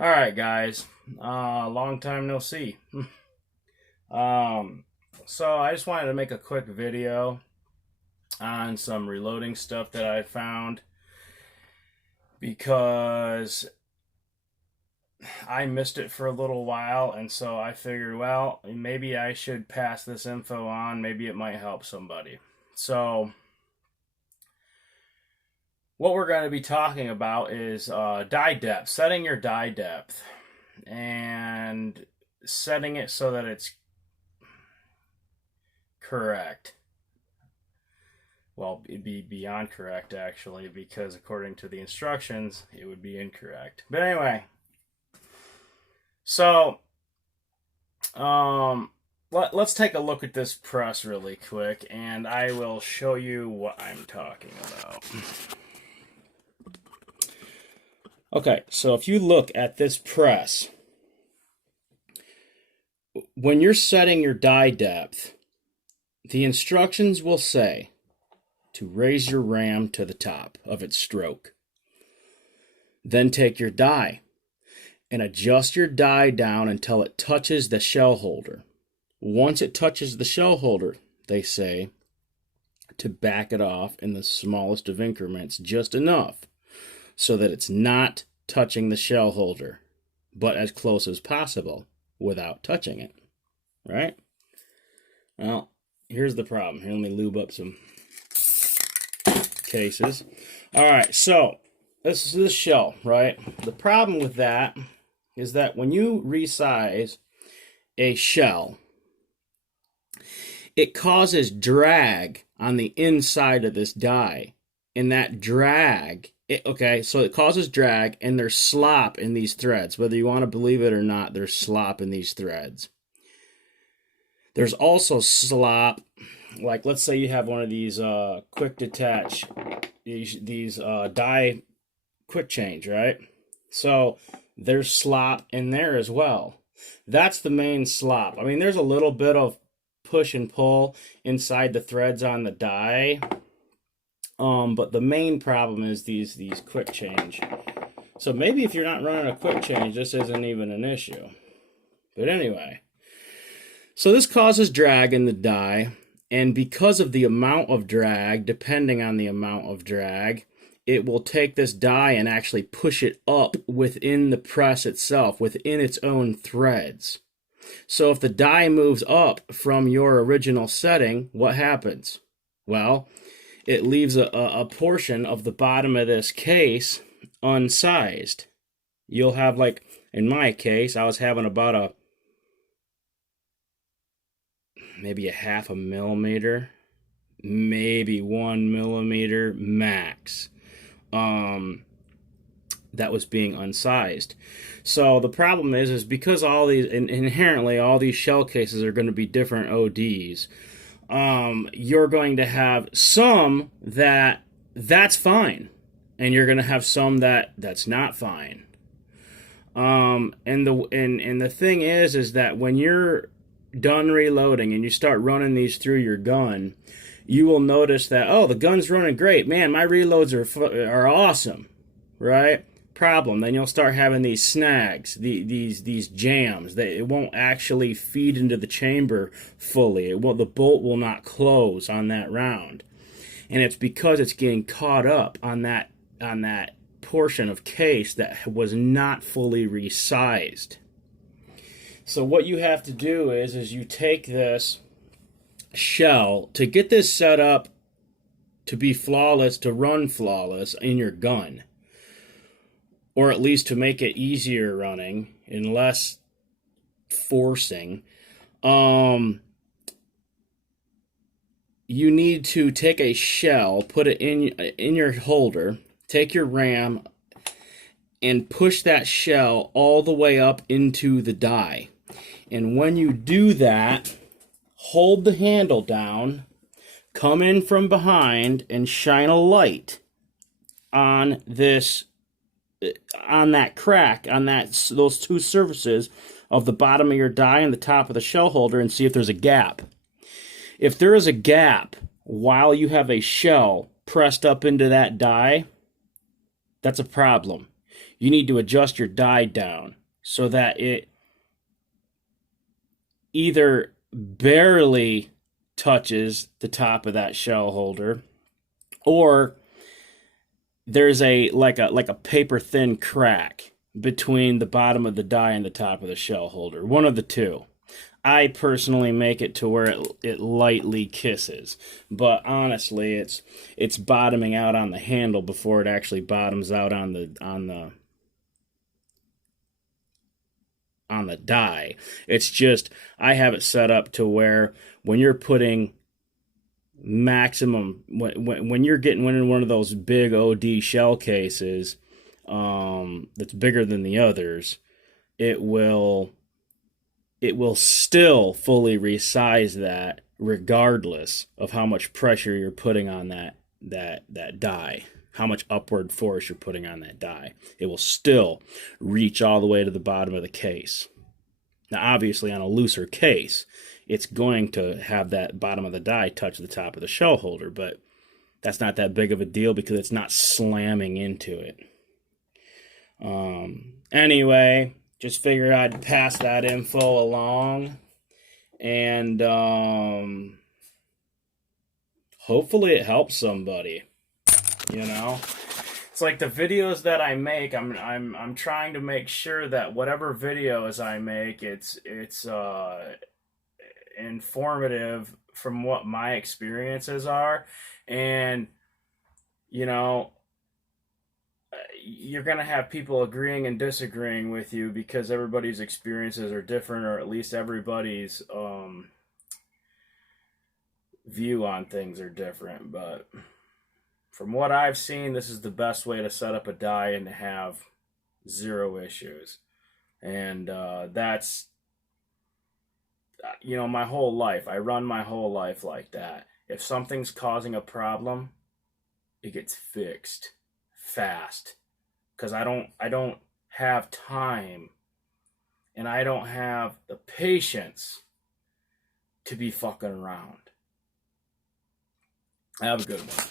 All right, guys. Long time no see. um, so I just wanted to make a quick video on some reloading stuff that I found because I missed it for a little while, and so I figured, well, maybe I should pass this info on. Maybe it might help somebody. So what we're going to be talking about is die depth, setting your die depth, and setting it so that it's correct. Well, it'd be beyond correct, actually, because according to the instructions, it would be incorrect. But anyway, so let's take a look at this press really quick, and I will show you what I'm talking about. Okay, so if you look at this press, when you're setting your die depth, the instructions will say to raise your ram to the top of its stroke. Then take your die and adjust your die down until it touches the shell holder. Once it touches the shell holder, they say to back it off in the smallest of increments, just enough so that it's not touching the shell holder, but as close as possible without touching it, right? Well, here's the problem. Here, let me lube up some cases. All right, so this is the shell, right? The problem with that is that when you resize a shell, it causes drag on the inside of this die. And that drag, so it causes drag, and there's slop in these threads. Whether you want to believe it or not, there's slop in these threads. There's also slop, like let's say you have one of these quick detach, these die quick change, right? So there's slop in there as well. That's the main slop. I mean, there's a little bit of push and pull inside the threads on the die, but the main problem is these quick change. So maybe if you're not running a quick change, this isn't even an issue. But anyway, so this causes drag in the die, and because of the amount of drag, depending on the amount of drag, it will take this die and actually push it up within the press itself, within its own threads. So if the die moves up from your original setting, what happens? Well, it leaves a portion of the bottom of this case unsized. You'll have, like, in my case, I was having about maybe a half a millimeter, maybe 1 millimeter max. That was being unsized. So the problem is because all these, inherently all these shell cases are going to be different ODs, you're going to have some that's fine, and you're going to have some that's not fine. And the thing is that when you're done reloading and you start running these through your gun, you will notice that, oh, the gun's running great, man, my reloads are awesome, right? Problem, then you'll start having these snags, these jams. It won't actually feed into the chamber fully. The bolt will not close on that round, and it's because it's getting caught up on that portion of case that was not fully resized. So what you have to do is you take this shell to get this set up to be flawless, to run flawless in your gun, or at least to make it easier running and less forcing. You need to take a shell, put it in your holder, take your ram, and push that shell all the way up into the die. And when you do that, hold the handle down, come in from behind, and shine a light on that crack, on those two surfaces of the bottom of your die and the top of the shell holder, and see if there's a gap. If there is a gap while you have a shell pressed up into that die, that's a problem. you need to adjust your die down so that it either barely touches the top of that shell holder, or there's a like a paper thin crack between the bottom of the die and the top of the shell holder. One of the two. I personally make it to where it lightly kisses, but honestly, it's bottoming out on the handle before it actually bottoms out on the die. It's just I have it set up to where when you're putting maximum when you're getting in one of those big OD shell cases, that's bigger than the others, it will still fully resize that regardless of how much pressure you're putting on that die, how much upward force you're putting on that die. It will still reach all the way to the bottom of the case. Now, obviously, on a looser case, it's going to have that bottom of the die touch the top of the shell holder, but that's not that big of a deal because it's not slamming into it. Anyway, just figured I'd pass that info along, and hopefully it helps somebody. You know, it's like the videos that I make. I'm trying to make sure that whatever videos I make, it's informative from what my experiences are, and you know, you're going to have people agreeing and disagreeing with you because everybody's experiences are different, or at least everybody's view on things are different. But from what I've seen, this is the best way to set up a die and to have zero issues. And that's, my whole life. I run my whole life like that. If something's causing a problem, it gets fixed fast. Because I don't have time, and I don't have the patience to be fucking around. Have a good one.